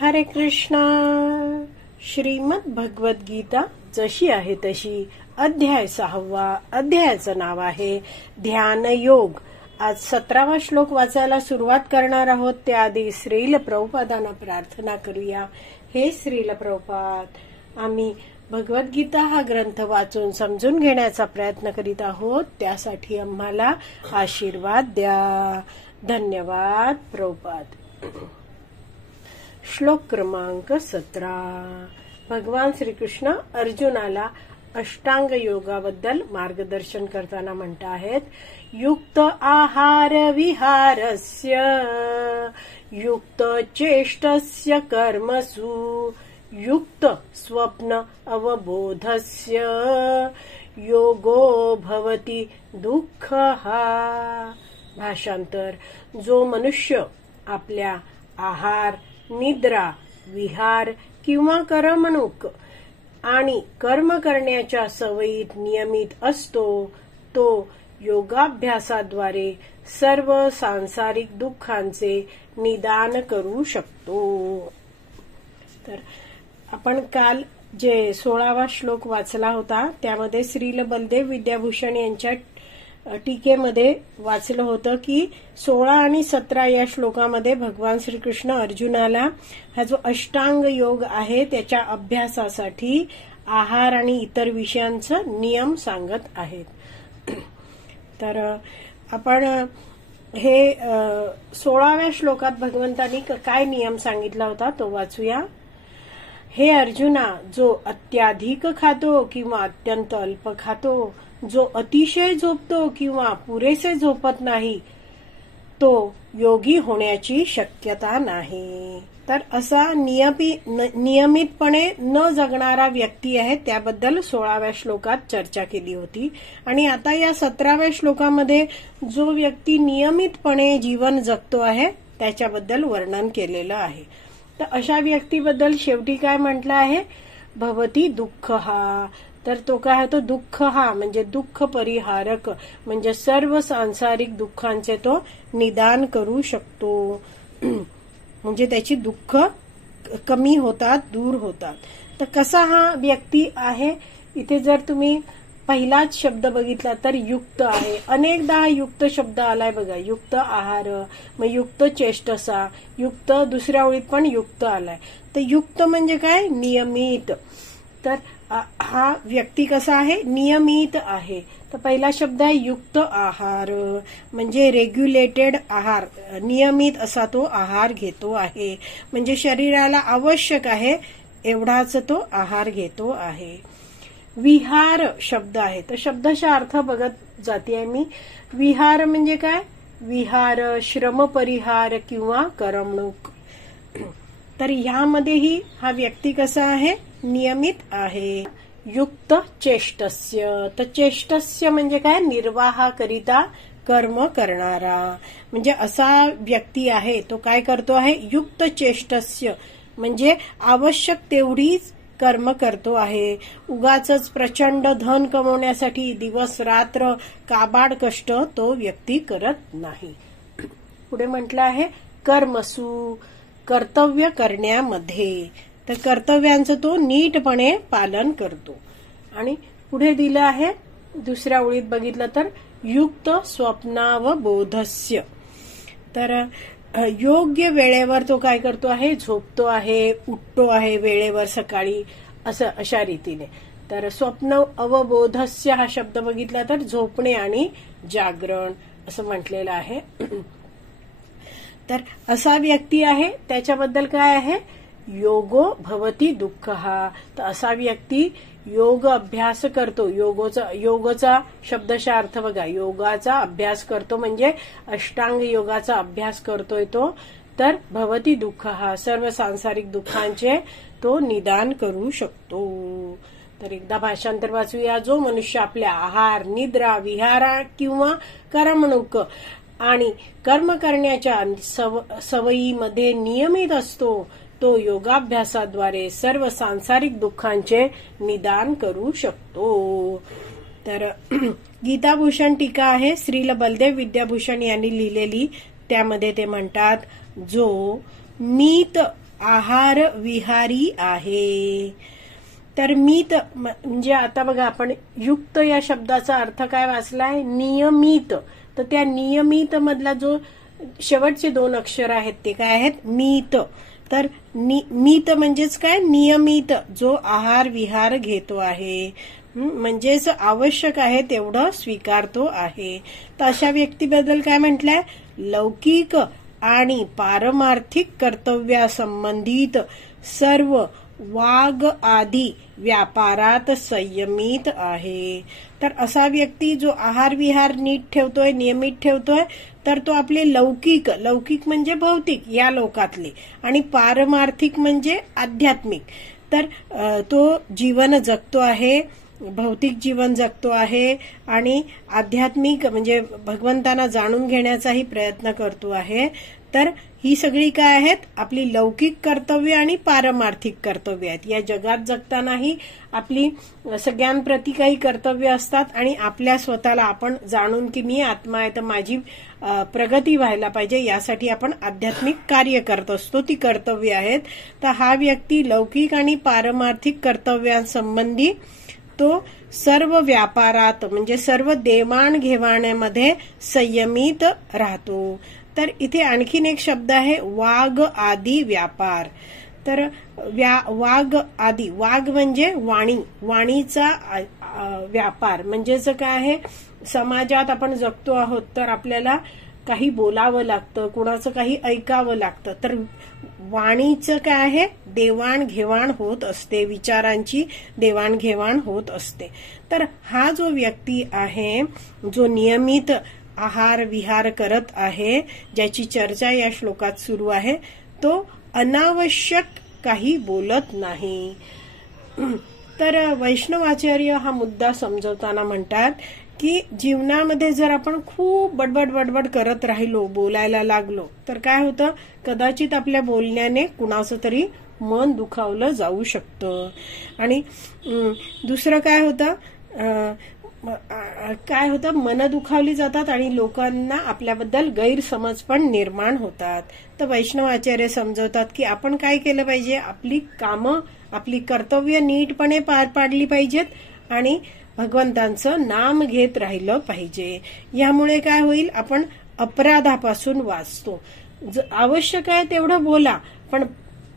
हरे कृष्णा. श्रीमद भगवत गीता जशी आहे तशी, अध्याय 6. अध्यायाचं नाव आहे ध्यान योग. आज 17वा श्लोक वाचायला सुरुवात करणार आहोत. त्याआधी श्रील प्रभुपादांना प्रार्थना करूया. हे श्रील प्रभुपाद, आम्ही भगवद्गीता हा ग्रंथ वाचून समजून घेण्याचा प्रयत्न करीत आहोत. त्यासाठी आम्हाला आशीर्वाद द्या. धन्यवाद प्रभुपाद. श्लोक क्रमांक 17. भगवान श्रीकृष्ण अर्जुनाला अष्टांग योगाबद्दल मार्गदर्शन करताना म्हणत आहेत. युक्त आहार विहारस्य युक्त चेष्टस्य कर्मसु युक्त स्वप्न अवबोधस्य योगो भवति दुःखः. भाषांतर. जो मनुष्य आपल्या आहार, निद्रा, विहार किंवा करमणूक आणि कर्म करण्याच्या सवयीत नियमित असतो, तो योगाभ्यासाद्वारे सर्व सांसारिक दुःखांचे निदान करू शकतो. तर आपण काल जे 16वा श्लोक वाचला होता त्यामध्ये श्रील बलदेव विद्याभूषण यांच्या टीकेमध्ये वाचलं होतं की 16 आणि 17 या श्लोकामध्ये भगवान श्रीकृष्ण अर्जुनाला हा जो अष्टांग योग आहे त्याच्या अभ्यासासाठी आहार आणि इतर विषयांचं नियम सांगत आहेत. तर आपण हे 16व्या श्लोकात भगवंतांनी काय नियम सांगितला होता तो वाचूया. हे अर्जुना, जो अत्याधिक खातो किंवा अत्यंत अल्प खातो, जो अतिशय झोपतो किंवा पुरेसे झोपत नाही, तो योगी होण्याची शक्यता नाही. तर असा नियमितपणे न जगणारा व्यक्ती आहे त्याबद्दल 16व्या श्लोकात चर्चा केली होती. आणि आता या 17व्या श्लोकामध्ये जो व्यक्ती नियमितपणे जीवन जगतो आहे त्याच्याबद्दल वर्णन केलेलं आहे. तर अशा व्यक्तीबद्दल शेवटी काय म्हटलं आहे, भवती दुःख हा. तर तो काय होतो, दुःख हा म्हणजे दुःख परिहारक, म्हणजे सर्व सांसारिक दुःखांचे तो निदान करू शकतो. म्हणजे त्याची दुःख कमी होतात, दूर होतात. तर कसा हा व्यक्ती आहे, इथे जर तुम्ही पहिलाच शब्द बघितला तर युक्त आहे. अनेकदा युक्त शब्द आलाय बघा. युक्त आहार, मग युक्त चेष्टसा, युक्त दुसऱ्या ओळीत पण युक्त आलाय. तर युक्त म्हणजे काय, नियमित. तर हा व्यक्ती कसा आहे, नियमित आहे. तर पहिला शब्द आहे युक्त आहार, म्हणजे रेग्युलेटेड आहार, नियमित असा तो आहार घेतो आहे. म्हणजे शरीराला आवश्यक आहे एवढाच तो आहार घेतो आहे. विहार शब्द आहे. तर शब्दशः अर्थ बघत जाते मी. विहार म्हणजे काय, विहार, श्रम परिहार किंवा करमणूक. तर ह्यामध्येही हा व्यक्ती कसा आहे, नियमित आहे. युक्त चेष्टस्य. तर चेष्टस्य म्हणजे काय, निर्वाहाकरिता कर्म करणारा. म्हणजे असा व्यक्ती आहे तो काय करतो आहे, युक्त चेष्टस्य म्हणजे आवश्यक तेवढीच कर्म करतो आहे. उगाचच प्रचंड धन कमवण्यासाठी दिवस रात्र काबाड कष्ट तो व्यक्ती करत नाही. पुढे म्हटलं आहे कर्मसु, कर्तव्य करण्यामध्ये. तर कर्तव्यांचं तो नीटपणे पालन करतो. आणि पुढे दिलं आहे दुसऱ्या ओळीत बघितलं तर युक्त स्वप्नावबोधस्य. तर योग्य वेळेवर तो काय करतो आहे, झोपतो आहे, उठतो आहे वेळेवर सकाळी, असं अशा रीतीने. तर स्वप्न अवबोधस्य हा शब्द बघितला तर झोपणे आणि जागरण असं म्हटलेलं आहे. तर असा व्यक्ती आहे त्याच्याबद्दल काय आहे, योगो भवती दुःख हा. तर असा व्यक्ती योग अभ्यास करतो. योगचा शब्दशः अर्थ बघा, योगाचा अभ्यास करतो म्हणजे अष्टांग योगाचा अभ्यास करतोय तो. तर भवती दुःख हा, सर्व सांसारिक दुःखांचे तो निदान करू शकतो. तर एकदा भाषांतर वाचूया. जो मनुष्य आपल्या आहार, निद्रा, विहार किंवा करमणूक आणि कर्म करण्याच्या सवयीमध्ये नियमित असतो, तो योगाभ्यासाद्वारे सर्व सांसारिक दुःखांचे निदान करू शकतो. तर गीताभूषण टीका आहे श्रील बलदेव विद्याभूषण यांनी लिहिलेली. त्यामध्ये ते म्हणतात, जो मीत आहार विहारी आहे. तर मीत म्हणजे आता बघा आपण युक्त या शब्दाचा अर्थ काय वाचलाय, नियमित. तर त्या नियमित मधला जो शेवटचे 2 अक्षर आहेत ते काय आहेत, मीत. तर मीत म्हणजेच काय, नियमित, जो आहार विहार घेतो आहे, म्हणजेच आवश्यक आहे तेवढं स्वीकारतो आहे. तर अशा व्यक्तीबद्दल काय म्हटलंय, लौकिक आणि पारमार्थिक कर्तव्यासंबंधित सर्व वाग आदी व्यापारात संयमित आहे. तर असा व्यक्ती जो आहार विहार नीट ठेवतोय, नियमित ठेवतोय, तर तो आपले लौकिक म्हणजे भौतिक या लोकातले, आणि पारमार्थिक म्हणजे आध्यात्मिक. तर तो जीवन जगतो आहे, भौतिक जीवन जगतो आहे, आणि आध्यात्मिक म्हणजे भगवंतांना जाणून घेण्याचाही प्रयत्न करतो आहे. तर ही सगळी काय आहेत, आपली लौकिक कर्तव्य आणि पारमार्थिक कर्तव्य आहेत. या जगात जगतानाही आपली सगळ्यांप्रती काही कर्तव्य असतात, आणि आपल्या स्वतःला आपण जाणून की मी आत्मा आहे, तर माझी प्रगती व्हायला पाहिजे, यासाठी आपण आध्यात्मिक कार्य करत असतो, ती कर्तव्य आहेत. तर हा व्यक्ती लौकिक आणि पारमार्थिक कर्तव्यांसंबंधी तो सर्व व्यापारात म्हणजे सर्व देवाणघेवाण्यामध्ये संयमित राहतो. तर इथे आणखीन एक शब्द आहे, वाग आदी व्यापार. तर वाग आदी, वाग म्हणजे वाणीचा व्यापार, म्हणजेच काय आहे, समाजात आपण जगतो आहोत तर आपल्याला काही बोलावं लागतं, कुणाचं काही ऐकावं लागतं. तर वाणीचं काय आहे, देवाणघेवाण होत असते, विचारांची देवाणघेवाण होत असते. तर हा जो व्यक्ती आहे, जो नियमित आहार विहार करत आहे, ज्याची चर्चा या श्लोकात सुरू आहे, तो अनावश्यक काही बोलत नाही. तर वैष्णवाचार्य हा मुद्दा समजवताना म्हणतात की जीवनामध्ये जर आपण खूप बडबड करत राहिलो, बोलायला लागलो, तर काय होतं, कदाचित आपल्या बोलण्याने कुणाचं तरी मन दुखावलं जाऊ शकतं. आणि दुसरं काय होतं, मन दुखावली जातात आणि लोकांना आपल्याबद्दल गैरसमज पण निर्माण होतात. तर वैष्णवाचार्य समजवतात की आपण काय केलं पाहिजे, आपली कामं, आपली कर्तव्य नीटपणे पार पाडली पाहिजेत, आणि भगवंतांचं नाम घेत राहिलं पाहिजे. यामुळे काय होईल, आपण अपराधापासून वाचतो. आवश्यक आहे तेवढं बोला, पण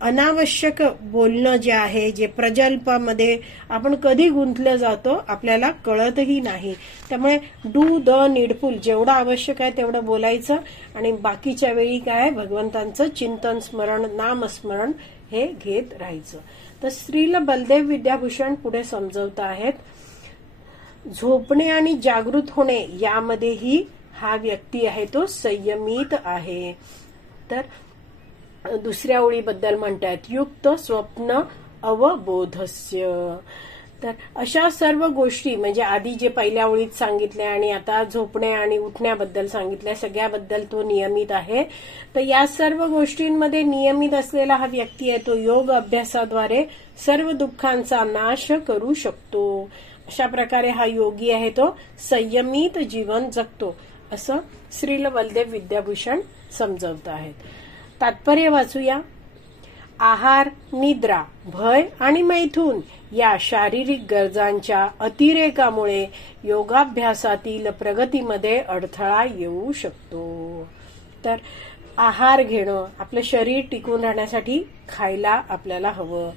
अनावश्यक बोलणं जे आहे, जे प्रजल्पामध्ये आपण कधी गुंतलं जातो आपल्याला कळतही नाही. त्यामुळे डू द नीडफुल, जेवढं आवश्यक आहे तेवढं बोलायचं, आणि बाकीच्या वेळी काय भगवंतांचं चिंतन स्मरण, नामस्मरण हे घेत राहायचं. तर श्रील बलदेव विद्याभूषण पुढे समजवत आहेत, झोपणे आणि जागृत होणे यामध्येही हा व्यक्ती आहे तो संयमित आहे. तर दुसऱ्या ओळीबद्दल म्हणतात, युक्त स्वप्न अवबोधस्य. तर अशा सर्व गोष्टी म्हणजे आधी जे पहिल्या ओळीत सांगितल्या आणि आता झोपणे आणि उठण्याबद्दल सांगितल्या, सगळ्याबद्दल तो नियमित आहे. तर या सर्व गोष्टींमध्ये नियमित असलेला हा व्यक्ती आहे तो योग अभ्यासाद्वारे सर्व दुःखांचा नाश करू शकतो. अशा प्रकारे हा योगी आहे तो संयमित जीवन जगतो, असं श्रील बलदेव विद्याभूषण समजवत आहेत. तात्पर्य वाचूया. आहार, निद्रा, भय आणि मैथून या शारीरिक गरजांच्या अतिरेकामुळे योगाभ्यासातील प्रगतीमध्ये अडथळा येऊ शकतो. तर आहार घेणं, आपलं शरीर टिकून राहण्यासाठी खायला आपल्याला हवं.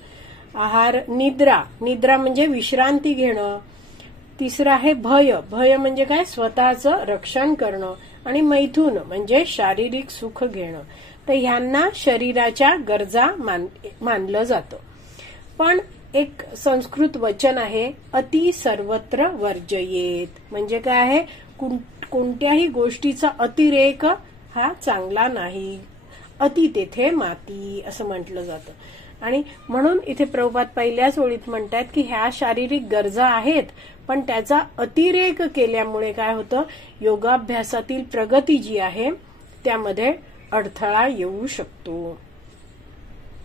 आहार, निद्रा म्हणजे विश्रांती घेणं. तिसरं आहे भय म्हणजे काय, स्वतःचं रक्षण करणं. आणि मैथून म्हणजे शारीरिक सुख घेणं. तर ह्यांना शरीराच्या गरजा मानलं जातं. पण एक संस्कृत वचन आहे, अति सर्वत्र वर्जयेत, म्हणजे काय आहे, कोणत्याही गोष्टीचा अतिरेक हा चांगला नाही. अति तेथे माती असं म्हटलं जातं. आणि म्हणून इथे प्रभुपाद पहिल्याच ओळीत म्हणतात की ह्या शारीरिक गरजा आहेत, पण त्याचा अतिरेक केल्यामुळे काय होतं, योगाभ्यासातील प्रगती जी आहे त्यामध्ये अडथळा येऊ शकतो.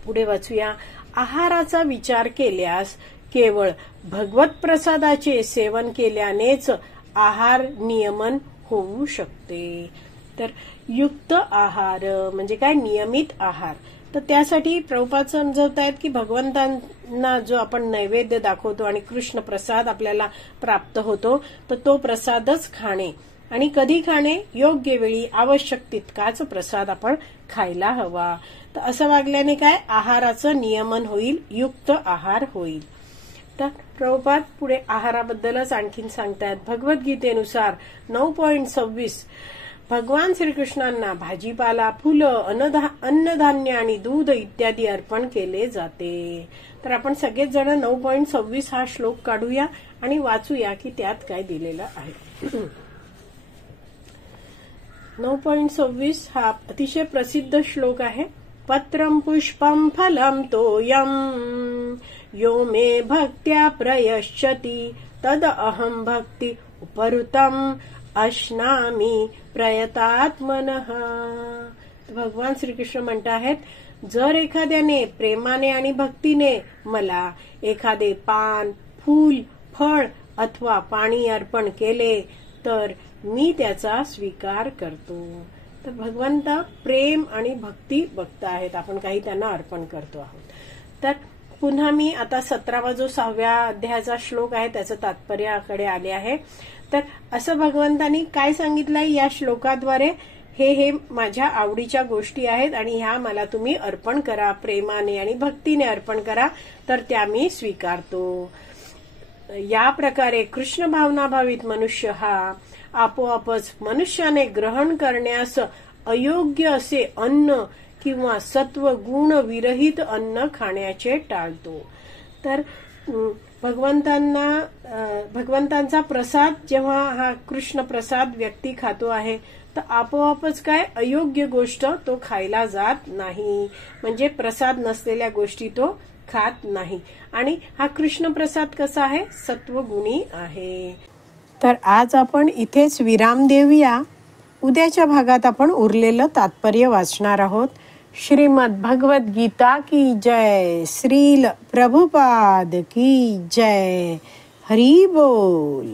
पुढे वाचूया. आहाराचा विचार केल्यास केवळ भगवत प्रसादाचे सेवन केल्यानेच आहार नियमन होऊ शकते. तर युक्त आहार म्हणजे काय, नियमित आहार. तर त्यासाठी प्रभुपाद समजवतायत की भगवंतांना जो आपण नैवेद्य दाखवतो आणि कृष्ण प्रसाद आपल्याला प्राप्त होतो, तर तो प्रसादच खाणे आणि कधी खाणे, योग्य वेळी आवश्यक तितकाच प्रसाद आपण खायला हवा. तर असं वागल्याने काय, आहाराचं नियमन होईल, युक्त आहार होईल. तर प्रभुपाद पुढे आहाराबद्दलच आणखीन सांगतायत. भगवद्गीतेनुसार 9.26 भगवान श्रीकृष्णांना भाजीपाला, फुलं, अन्नधान्य आणि दूध इत्यादी अर्पण केले जाते. तर आपण सगळेच जण 9.26 हा श्लोक काढूया आणि वाचूया की त्यात काय दिलेलं आहे. 9.26 हा अतिशय प्रसिद्ध श्लोक आहे. पत्रं पुष्पं फलं तोयं यो मे भक्त्या प्रयश्चति तद अहं भक्ति उपरुतम अश्नामी प्रयतात्मनः. भगवान श्रीकृष्ण म्हणत आहेत, जर एखाद्याने प्रेमाने आणि भक्तीने मला एखादे पान, फूल, फळ अथवा पाणी अर्पण केले तर मी त्याचा स्वीकार करतो. तर भगवंत प्रेम आणि भक्ती बघत आहेत, आपण काही त्यांना अर्पण करतो आहोत. तर पुन्हा मी आता 17वा जो 6व्या अध्यायाचा श्लोक आहे त्याचं तात्पर्याकडे आले आहे. तर असं भगवंतांनी काय सांगितलंय या श्लोकाद्वारे, हे माझ्या आवडीच्या गोष्टी आहेत आणि ह्या मला तुम्ही अर्पण करा, प्रेमाने आणि भक्तीने अर्पण करा, तर त्या मी स्वीकारतो. या प्रकारे कृष्ण भावनाभावित मनुष्य हा आपोआपच मनुष्याने ग्रहण करण्यास अयोग्य असे अन्न किंवा सत्व गुण विरहित अन्न खाण्याचे टाळतो. तर भगवंतांचा प्रसाद जेव्हा हा कृष्ण प्रसाद व्यक्ती खातो आहे, तर आपोआपच काय, अयोग्य गोष्ट तो खायला जात नाही, म्हणजे प्रसाद नसलेल्या गोष्टी तो खात नाही. आणि हा कृष्ण प्रसाद कसा आहे, सत्वगुणी आहे. तर आज आपण इथेच विराम देऊया. उद्याच्या भागात आपण उरलेलं तात्पर्य वाचणार आहोत. श्रीमद् भगवद गीता की जय. श्रील प्रभुपाद की जय. हरी बोल.